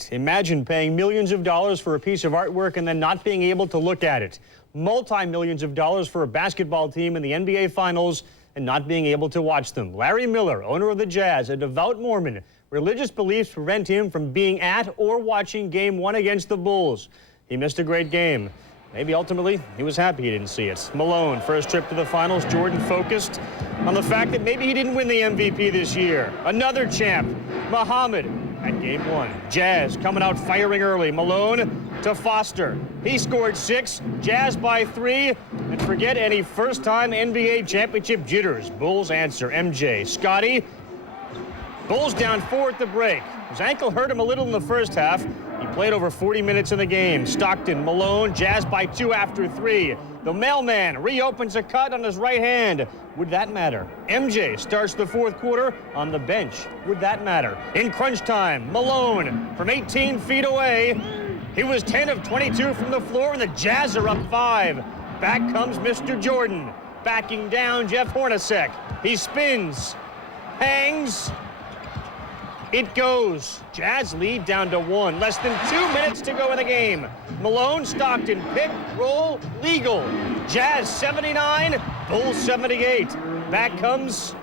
right. Imagine paying millions of dollars for a piece of artwork and then not being able to look at it. Multi-millions of dollars for a basketball team in the NBA Finals and not being able to watch them. Larry Miller, owner of the Jazz, a devout Mormon. Religious beliefs prevent him from being at or watching Game 1 against the Bulls. He missed a great game. Maybe ultimately he was happy he didn't see it. Malone, first trip to the Finals. Jordan focused on the fact that maybe he didn't win the MVP this year. Another champ, Muhammad, at Game 1. Jazz coming out firing early. Malone to Foster. He scored 6. Jazz by 3. And forget any first-time NBA championship jitters. Bulls answer. MJ. Scotty. Bulls down 4 at the break. His ankle hurt him a little in the first half. He played over 40 minutes in the game. Stockton, Malone, Jazz by 2 after 3. The mailman reopens a cut on his right hand. Would that matter? MJ starts the fourth quarter on the bench. Would that matter? In crunch time, Malone from 18 feet away. He was 10 of 22 from the floor, and the Jazz are up 5. Back comes Mr. Jordan. Backing down, Jeff Hornacek. He spins, hangs. It goes. Jazz lead down to 1. Less than 2 minutes to go in the game. Malone, Stockton, pick, roll, legal. Jazz 79, Bulls 78. Back comes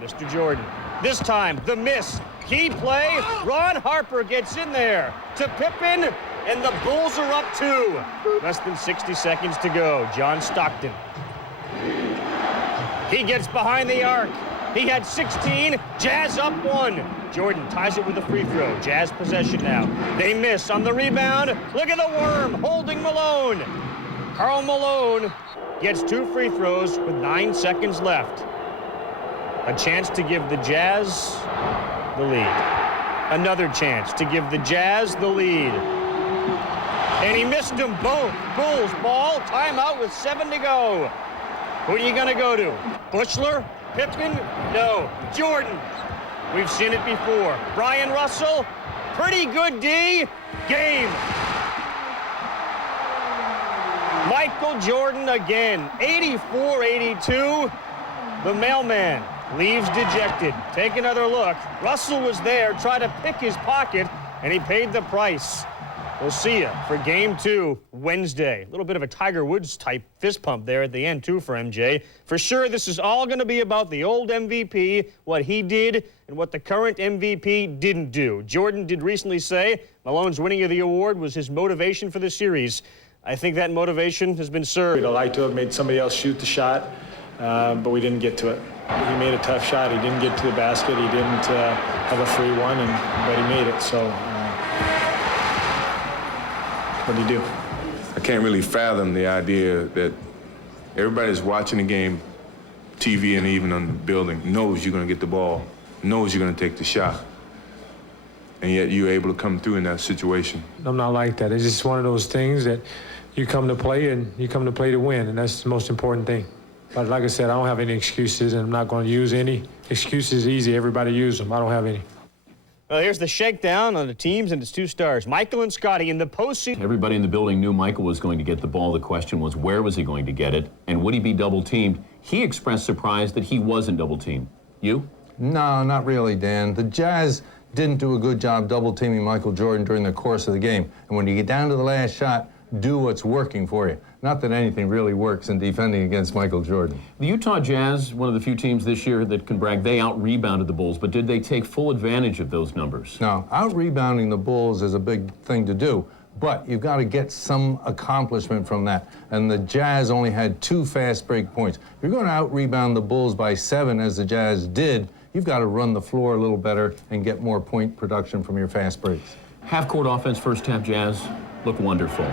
Mr. Jordan. This time, the miss. Key play. Ron Harper gets in there to Pippen, and the Bulls are up 2. Less than 60 seconds to go. John Stockton. He gets behind the arc. He had 16. Jazz up 1. Jordan ties it with a free throw. Jazz possession now. They miss on the rebound. Look at the worm holding Malone. Karl Malone gets 2 free throws with 9 seconds left. A chance to give the Jazz the lead. Another chance to give the Jazz the lead. And he missed them both. Bulls ball. Timeout with 7 to go. Who are you going to go to? Bushler? Pippen? No. Jordan. We've seen it before. Brian Russell, pretty good D. Game. Michael Jordan again, 84-82. The mailman leaves dejected. Take another look. Russell was there, tried to pick his pocket, and he paid the price. We'll see you for Game 2 Wednesday. A little bit of a Tiger Woods type fist pump there at the end, too, for MJ. For sure, this is all going to be about the old MVP, what he did, and what the current MVP didn't do. Jordan did recently say Malone's winning of the award was his motivation for the series. I think that motivation has been served. We'd like to have made somebody else shoot the shot, but we didn't get to it. He made a tough shot. He didn't get to the basket. He didn't have a free one, but he made it. So. What do you do? I can't really fathom the idea that everybody's watching the game, TV and even on the building, knows you're going to get the ball, knows you're going to take the shot, and yet you're able to come through in that situation. I'm not like that. It's just one of those things that you come to play, and you come to play to win, and that's the most important thing. But like I said, I don't have any excuses, and I'm not going to use any. Excuses easy. Everybody use them. I don't have any. Well, here's the shakedown on the teams and its 2 stars. Michael and Scotty in the postseason. Everybody in the building knew Michael was going to get the ball. The question was, where was he going to get it? And would he be double-teamed? He expressed surprise that he wasn't double-teamed. You? No, not really, Dan. The Jazz didn't do a good job double-teaming Michael Jordan during the course of the game. And when you get down to the last shot, do what's working for you. Not that anything really works in defending against Michael Jordan. The Utah Jazz, one of the few teams this year that can brag, they out-rebounded the Bulls, but did they take full advantage of those numbers? No, out-rebounding the Bulls is a big thing to do, but you've got to get some accomplishment from that. And the Jazz only had 2 fast break points. If you're going to out-rebound the Bulls by 7, as the Jazz did, you've got to run the floor a little better and get more point production from your fast breaks. Half-court offense, first half, Jazz look wonderful.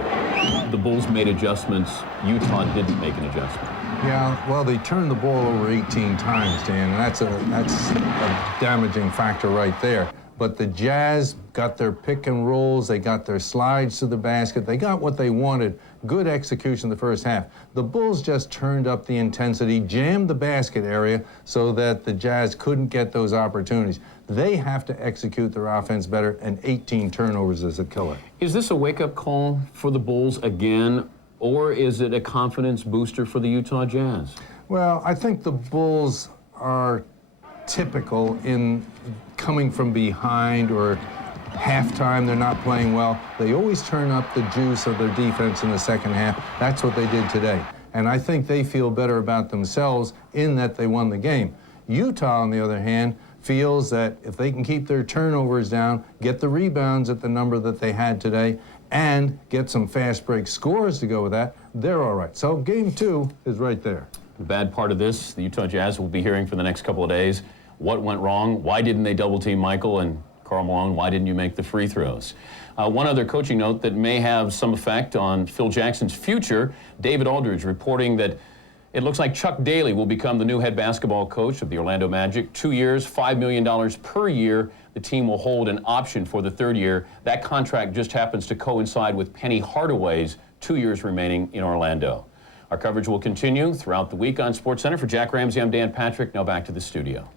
The Bulls made adjustments. Utah didn't make an adjustment. Yeah, well, they turned the ball over 18 times, Dan, and that's a damaging factor right there. But the Jazz got their pick and rolls, they got their slides to the basket, they got what they wanted. Good execution the first half. The Bulls just turned up the intensity, jammed the basket area so that the Jazz couldn't get those opportunities. They have to execute their offense better, and 18 turnovers is a killer. Is this a wake-up call for the Bulls again, or is it a confidence booster for the Utah Jazz? Well, I think the Bulls are typical in coming from behind or halftime they're not playing well. They always turn up the juice of their defense in the second half. That's what they did today. And I think they feel better about themselves in that they won the game. Utah, on the other hand, feels that if they can keep their turnovers down, get the rebounds at the number that they had today, and get some fast break scores to go with that, they're all right. So game 2 is right there. The bad part of this, the Utah Jazz will be hearing for the next couple of days. What went wrong? Why didn't they double team Michael? And Karl Malone, why didn't you make the free throws? One other coaching note that may have some effect on Phil Jackson's future, David Aldridge reporting that it looks like Chuck Daly will become the new head basketball coach of the Orlando Magic. 2 years, $5 million per year. The team will hold an option for the third year. That contract just happens to coincide with Penny Hardaway's 2 years remaining in Orlando. Our coverage will continue throughout the week on SportsCenter. For Jack Ramsey, I'm Dan Patrick. Now back to the studio.